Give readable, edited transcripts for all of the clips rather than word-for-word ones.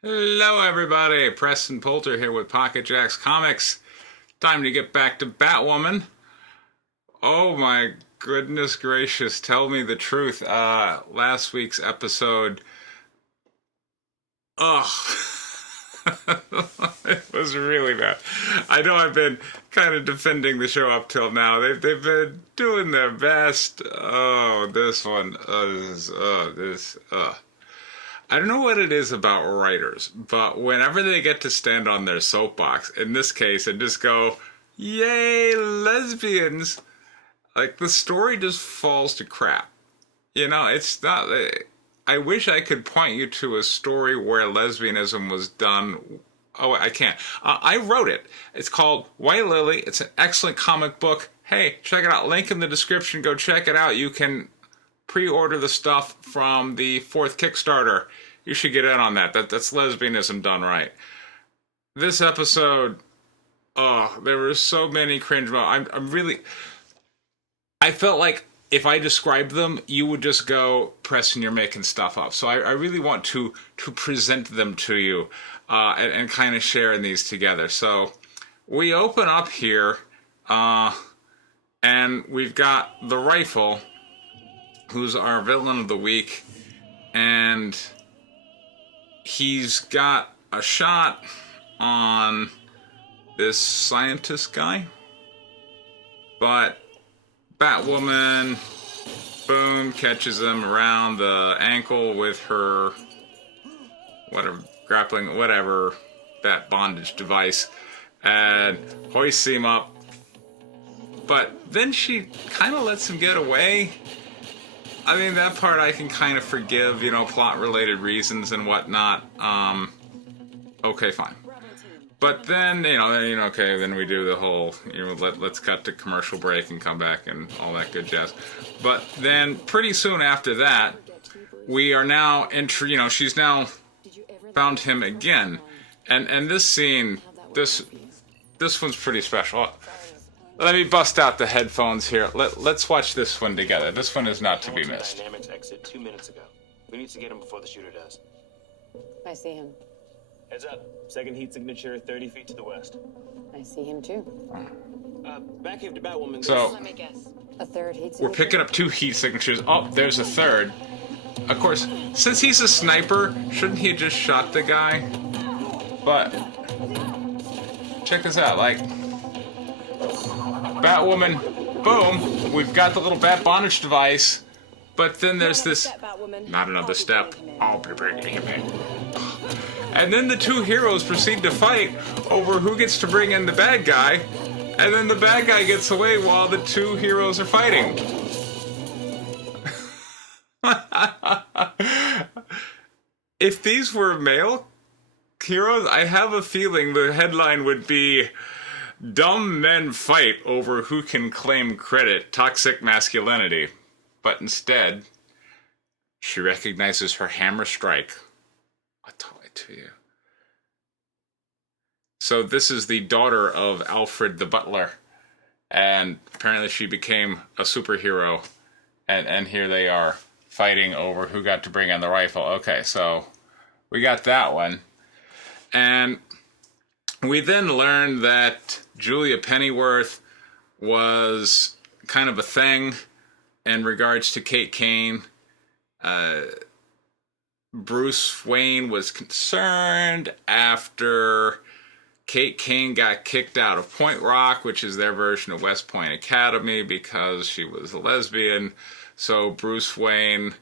Hello, everybody. Preston Poulter here with Pocket Jacks Comics. Time to get back to Batwoman. Oh my goodness gracious! Tell me the truth. Last week's episode. Ugh. It was really bad. I know I've been kind of defending the show up till now. They've been doing their best. Oh, this one. This. I don't know what it is about writers, but whenever they get to stand on their soapbox, in this case, and just go, yay, lesbians, like the story just falls to crap. It's not. I wish I could point you to a story where lesbianism was done. Oh, I can't. I wrote it. It's called White Lily. It's an excellent comic book. Hey, check it out. Link in the description. Go check it out. You can pre-order the stuff from the fourth Kickstarter. You should get in on that. That's lesbianism done right. This episode, oh, there were so many cringe moments. I felt like if I described them, you would just go, Preston, you're making stuff up. So I really want to present them to you and kind of share in these together. So we open up here, and we've got the rifle, who's our villain of the week, and he's got a shot on this scientist guy, but Batwoman, boom, catches him around the ankle with her whatever, that bondage device, and hoists him up, but then she kind of lets him get away. I mean, that part I can kind of forgive, plot-related reasons and whatnot. Okay, fine. But then, okay, then we do the whole, let's cut to commercial break and come back and all that good jazz. But then, pretty soon after that, we are now, she's now found him again. And this scene, this one's pretty special. Let me bust out the headphones here. Let's watch this one together. This one is not to be missed. Dynamics exit 2 minutes ago. We need to get him before the shooter does. I see him. Heads up. Second heat signature 30 feet to the west. I see him too. Back here to Batwoman. So, Let me guess. A third heat signature? we're picking up 2 heat signatures. Oh, there's a third. Of course, since he's a sniper, shouldn't he have just shot the guy? But, check this out, Batwoman, boom, we've got the little bat bondage device, but then there's this, not another step, and then the 2 heroes proceed to fight over who gets to bring in the bad guy, and then the bad guy gets away while the 2 heroes are fighting. If these were male heroes, I have a feeling the headline would be, dumb men fight over who can claim credit, toxic masculinity. But instead, she recognizes her hammer strike. I'll tell it to you. So this is the daughter of Alfred the Butler. And apparently she became a superhero. And here they are fighting over who got to bring in the rifle. Okay, so we got that one. And we then learned that Julia Pennyworth was kind of a thing in regards to Kate Kane. Bruce Wayne was concerned after Kate Kane got kicked out of Point Rock, which is their version of West Point Academy, because she was a lesbian. So Bruce Wayne,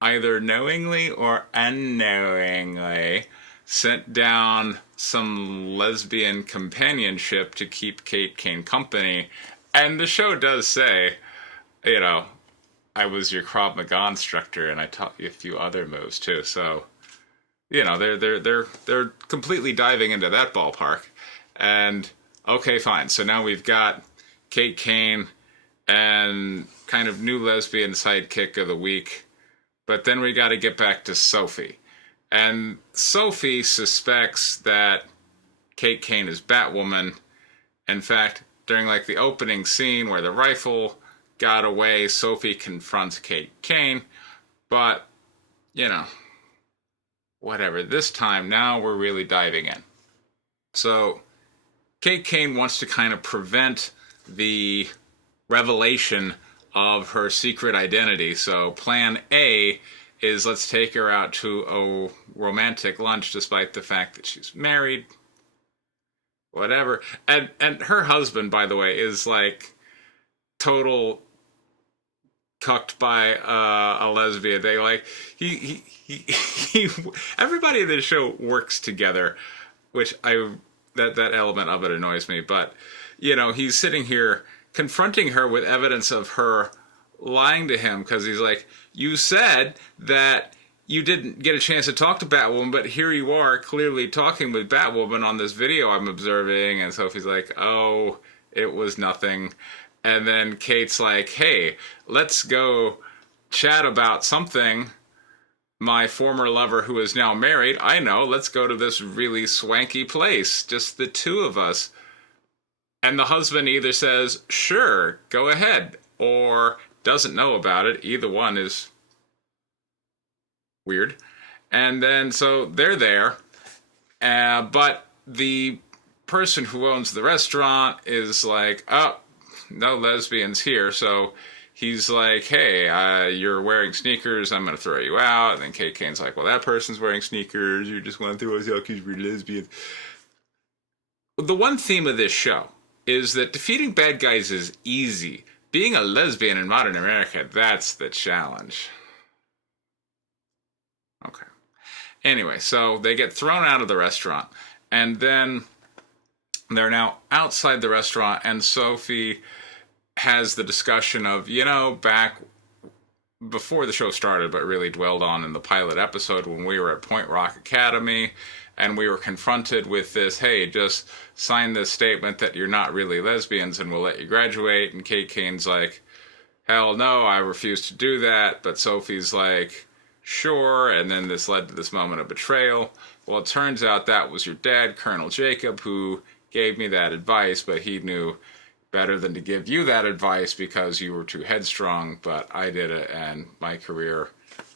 either knowingly or unknowingly, sent down some lesbian companionship to keep Kate Kane company. And the show does say, I was your Krav Maga instructor and I taught you a few other moves too. So, they're completely diving into that ballpark. And okay, fine. So now we've got Kate Kane and kind of new lesbian sidekick of the week. But then we got to get back to Sophie. And Sophie suspects that Kate Kane is Batwoman. In fact, during the opening scene where the rifle got away, Sophie confronts Kate Kane. But, whatever. This time, now we're really diving in. So, Kate Kane wants to kind of prevent the revelation of her secret identity. So, plan A is let's take her out to a romantic lunch despite the fact that she's married. Whatever. And her husband, by the way, is like total cucked by a lesbian. They like he everybody in this show works together, which that element of it annoys me. But you know, he's sitting here confronting her with evidence of her lying to him because he's like, you said that you didn't get a chance to talk to Batwoman, but here you are clearly talking with Batwoman on this video I'm observing. And Sophie's like, oh, it was nothing. And then Kate's like, hey, let's go chat about something. My former lover who is now married, I know, let's go to this really swanky place, just the two of us. And the husband either says, sure, go ahead, or doesn't know about it. Either one is weird. And then, so they're there, but the person who owns the restaurant is like, oh, no lesbians here. So he's like, hey, you're wearing sneakers, I'm going to throw you out. And then Kate Kane's like, well, that person's wearing sneakers, you just want to throw us out because we're lesbians. The one theme of this show is that defeating bad guys is easy. Being a lesbian in modern America, that's the challenge. Okay. Anyway, so they get thrown out of the restaurant, and then they're now outside the restaurant, and Sophie has the discussion of, you know, back before the show started, but really dwelled on in the pilot episode when we were at Point Rock Academy, and we were confronted with this, hey, just sign this statement that you're not really lesbians and we'll let you graduate. And Kate Kane's like, hell no, I refuse to do that. But Sophie's like, sure. And then this led to this moment of betrayal. Well, it turns out that was your dad, Colonel Jacob, who gave me that advice, but he knew better than to give you that advice because you were too headstrong. But I did it, and my career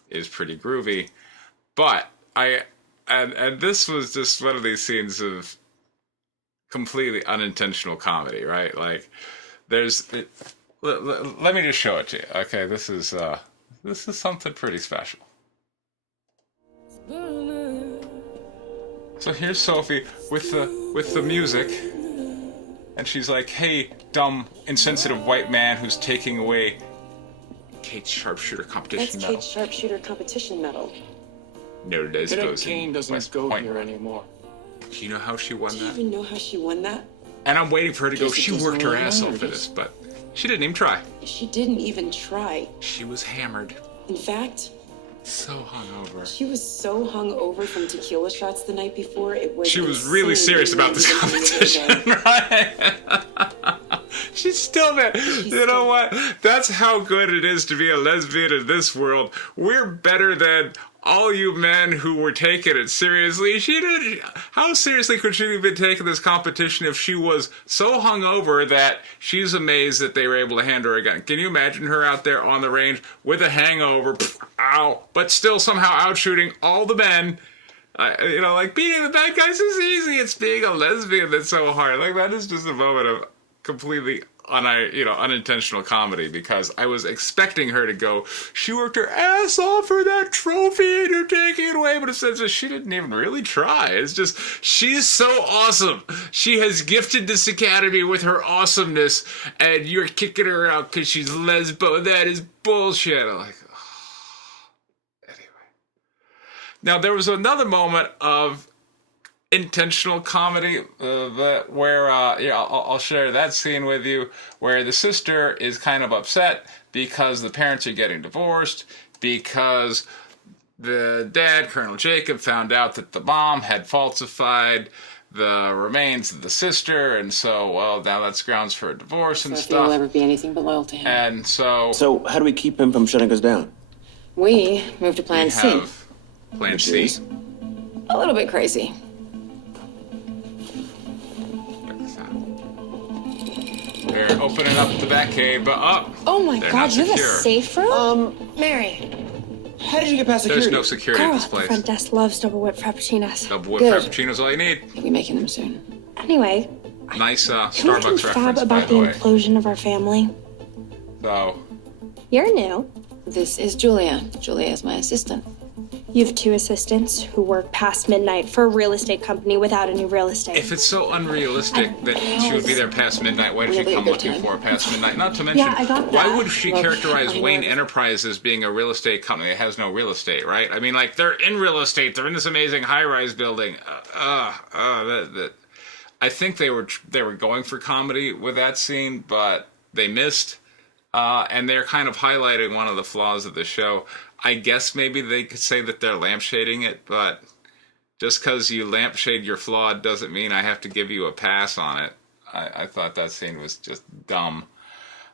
is pretty groovy. But And this was just one of these scenes of completely unintentional comedy, right? Like, let me just show it to you. Okay, this is something pretty special. So here's Sophie with the music, and she's like, "Hey, dumb, insensitive white man who's taking away Kate's sharpshooter competition medal." That's Kate's sharpshooter competition medal. Noted as Cadet Kane doesn't go point. here anymore. Do you know how she won Do you that? even know how she won that? And I'm waiting for her to go, she Jessica's worked her really ass off hard. for this, but she didn't even try. She didn't even try. She was hammered. In fact, So hungover. she was so hungover from tequila shots the night before, it was She was really insane serious about this even in the competition, right? She's still there. You know what? That's how good it is to be a lesbian in this world. We're better than all you men who were taking it seriously. How seriously could she have been taking this competition if she was so hungover that she's amazed that they were able to hand her a gun? Can you imagine her out there on the range with a hangover, ow, but still somehow out shooting all the men? Like beating the bad guys is easy. It's being a lesbian that's so hard. Like, that is just a moment of completely unintentional comedy, because I was expecting her to go, she worked her ass off for that trophy and you're taking it away, but it says that she didn't even really try. It's just, she's so awesome. She has gifted this academy with her awesomeness, and you're kicking her out because she's lesbo. That is bullshit. I'm like, anyway. Now, there was another moment of intentional comedy where I'll share that scene with you, where the sister is kind of upset because the parents are getting divorced, because the dad, Colonel Jacob, found out that the mom had falsified the remains of the sister, and so, well, now that's grounds for a divorce and Sophia will stuff. never be anything but loyal to him. And so how do we keep him from shutting us down? We moved to we Plan C. have Plan C. is? A little bit crazy. They're opening up the back cave, but Oh my they're God, not you have a secure. safe room? Mary. How did you get past security? There's no security at this The place. front desk loves double whip frappuccinos. Double whip Good. frappuccino's all you need. You'll be making them soon. Anyway, Nice can we Starbucks confab reference, by about the the way. implosion of our family? So, You're new. This is Julia. Julia is my assistant. You have 2 assistants who work past midnight for a real estate company without any real estate. if it's so unrealistic that she would be there past midnight, why did she Really a come good looking time. for her past midnight? Not to mention, Yeah, I got why that. would she Look, characterize I Wayne know. Enterprises being a real estate company that has no real estate, right? I mean, like, they're in real estate. They're in this amazing high-rise building. I think they were going for comedy with that scene, but they missed. And they're kind of highlighting one of the flaws of the show. I guess maybe they could say that they're lampshading it, but just because you lampshade your flaw doesn't mean I have to give you a pass on it. I thought that scene was just dumb.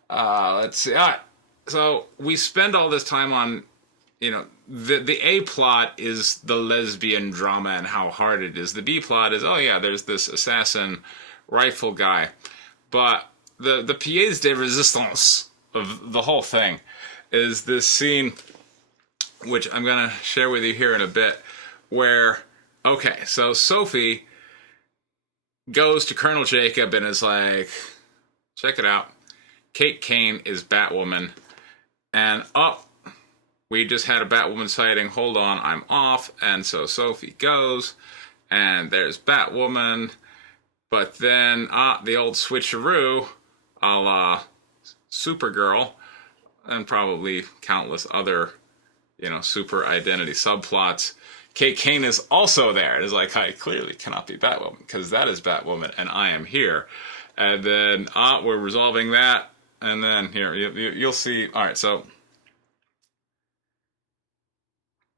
Let's see. All right. So we spend all this time on, the A plot is the lesbian drama and how hard it is. The B plot is, oh yeah, there's this assassin rifle guy. But the pièce de résistance of the whole thing is this scene, which I'm going to share with you here in a bit, where, okay, so Sophie goes to Colonel Jacob and is like, check it out, Kate Kane is Batwoman, and we just had a Batwoman sighting, hold on, I'm off, and so Sophie goes, and there's Batwoman, but then, the old switcheroo, a la Supergirl, and probably countless other, super identity subplots. Kate Kane is also there. It's like, I clearly cannot be Batwoman, because that is Batwoman, and I am here. And then, we're resolving that, and then, here, you'll see. All right, so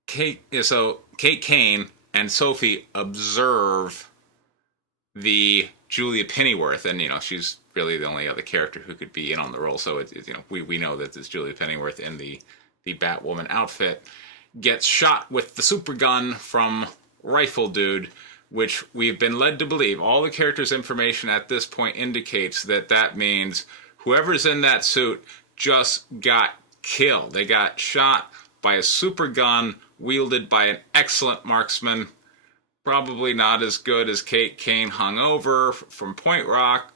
Kate Kane and Sophie observe the Julia Pennyworth, and she's really the only other character who could be in on the role. So we know that this Julia Pennyworth in the Batwoman outfit gets shot with the super gun from Rifle Dude, which we've been led to believe. All the characters' information at this point indicates that means whoever's in that suit just got killed. They got shot by a super gun wielded by an excellent marksman. Probably not as good as Kate Kane hungover from Point Rock.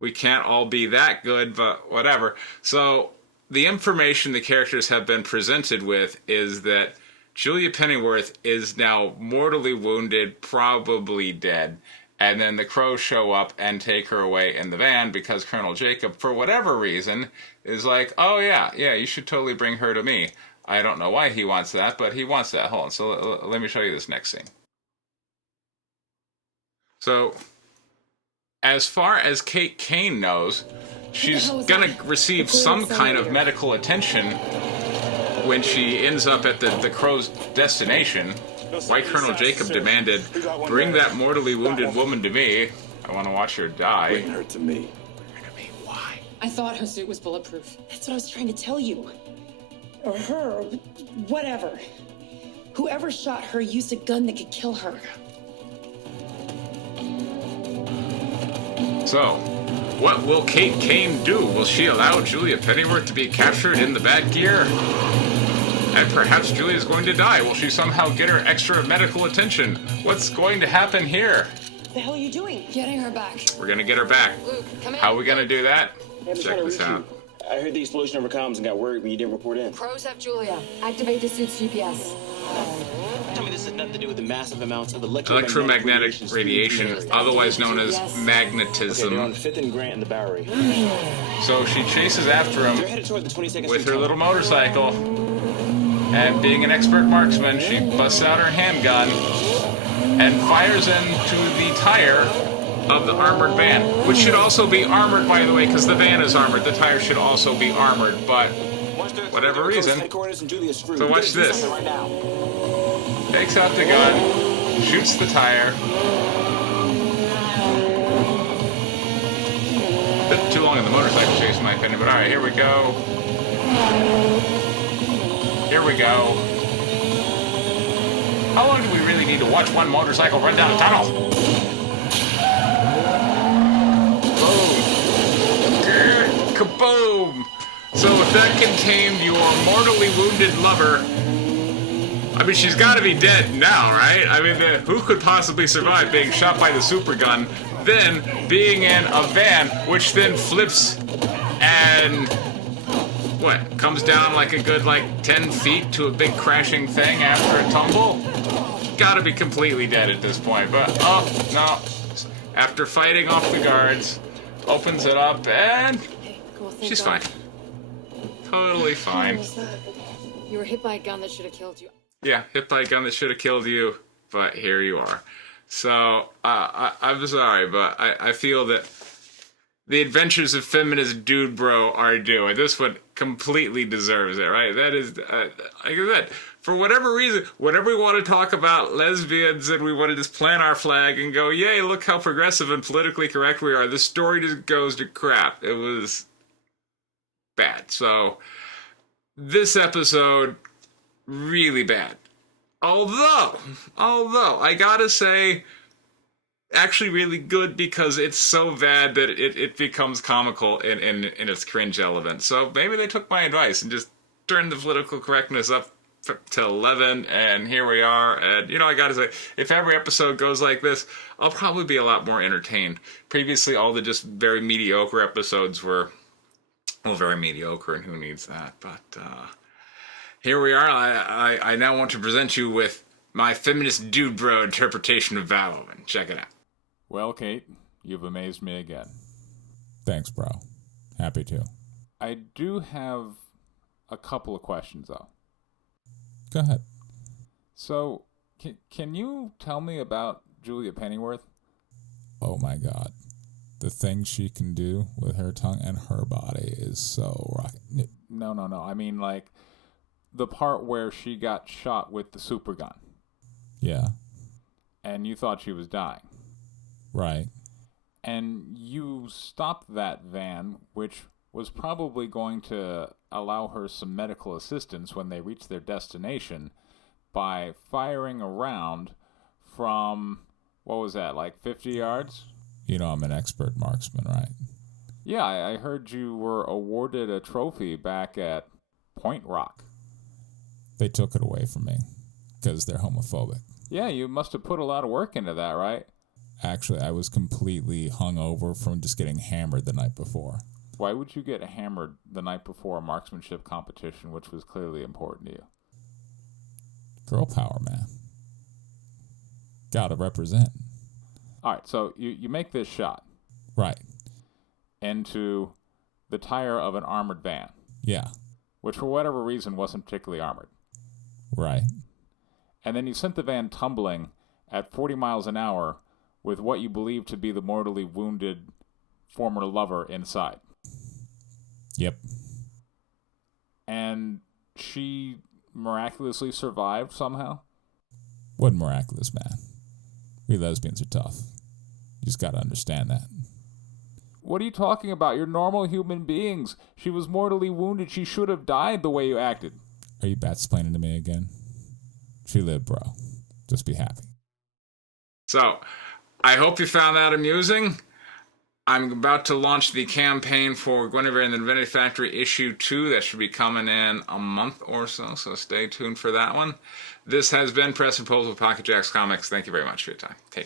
We can't all be that good, but whatever. So the information the characters have been presented with is that Julia Pennyworth is now mortally wounded, probably dead. And then the Crows show up and take her away in the van because Colonel Jacob, for whatever reason, is like, oh yeah, you should totally bring her to me. I don't know why he wants that, but he wants that. Hold on, so let me show you this next scene. So, as far as Kate Kane knows, she's gonna receive some kind of medical attention when she ends up at the Crow's destination. Why Colonel Jacob demanded, bring that mortally wounded woman to me. I want to watch her die. Bring her to me. Bring her to me. Why? I thought her suit was bulletproof. That's what I was trying to tell you. Or her, or whatever. Whoever shot her used a gun that could kill her. So, what will Kate Kane do? Will she allow Julia Pennyworth to be captured in the bad gear? And perhaps Julia's going to die. Will she somehow get her extra medical attention? What's going to happen here? What the hell are you doing? Getting her back. We're gonna get her back. Luke, come in. How are we gonna do that? I've been Check trying to this reach you. out. I heard the explosion over comms and got worried when you didn't report in. Crows have Julia. Activate the suit's GPS. Tell me this has nothing to do with the massive amounts of Electromagnetic radiation, from the area. otherwise known as Yes. Okay, magnetism. they're on 5th and Grant in the Bowery. So she chases after They're him headed toward the 22nd with Street her tunnel. little motorcycle. And being an expert marksman, she busts out her handgun and fires into the tire of the armored van, which should also be armored, by the way, because the van is armored. The tire should also be armored, but whatever reason. So watch this. Right now. Takes out the gun, shoots the tire. Bit too long in the motorcycle chase, in my opinion, but alright, here we go. Here we go. How long do we really need to watch one motorcycle run down a tunnel? Boom. Kaboom! So if that contained your mortally wounded lover, I mean, she's got to be dead now, right? I mean, who could possibly survive being shot by the super gun, then being in a van, which then flips and, what, comes down like a good, 10 feet to a big crashing thing after a tumble? Gotta be completely dead at this point, but, oh, no. After fighting off the guards, opens it up, and she's fine. Totally fine. You were hit by a gun that should have killed you. Yeah, hit by a gun that should have killed you, but here you are. So, I'm sorry, but I feel that the adventures of feminist dude bro are due, and this one completely deserves it, right? That is, like I said, for whatever reason, whenever we want to talk about lesbians and we want to just plant our flag and go, yay, look how progressive and politically correct we are, the story just goes to crap. It was bad. So, this episode, really bad. Although, I gotta say, actually really good because it's so bad that it becomes comical in its cringe element. So maybe they took my advice and just turned the political correctness up to 11, and here we are. And, I gotta say, if every episode goes like this, I'll probably be a lot more entertained. Previously, all the just very mediocre episodes were, well, very mediocre, and who needs that? But, here we are. I now want to present you with my feminist dude bro interpretation of Batwoman. Check it out. Well, Kate, you've amazed me again. Thanks, bro. Happy to. I do have a couple of questions, though. Go ahead. So, can you tell me about Julia Pennyworth? Oh my god. The things she can do with her tongue and her body is so rocket. No. I mean, the part where she got shot with the super gun. Yeah. And you thought she was dying. Right. And you stopped that van, which was probably going to allow her some medical assistance when they reached their destination, by firing a round from, what was that, 50 yards? I'm an expert marksman, right? Yeah, I heard you were awarded a trophy back at Point Rock. They took it away from me because they're homophobic. Yeah, you must have put a lot of work into that, right? Actually, I was completely hungover from just getting hammered the night before. Why would you get hammered the night before a marksmanship competition, which was clearly important to you? Girl power, man. Gotta represent. All right, so you make this shot. Right. Into the tire of an armored van. Yeah. Which, for whatever reason, wasn't particularly armored. Right. And then you sent the van tumbling at 40 miles an hour with what you believe to be the mortally wounded former lover inside. Yep. And she miraculously survived somehow? Wasn't miraculous, man. We lesbians are tough. You just gotta understand that. What are you talking about? You're normal human beings. She was mortally wounded. She should have died the way you acted. Are you bat-splaining to me again? She lived, bro. Just be happy. So, I hope you found that amusing. I'm about to launch the campaign for Guinevere and the Divinity Factory issue 2. That should be coming in a month or so stay tuned for that one. This has been Press and Pulls with Pocket Jacks Comics. Thank you very much for your time. Take care.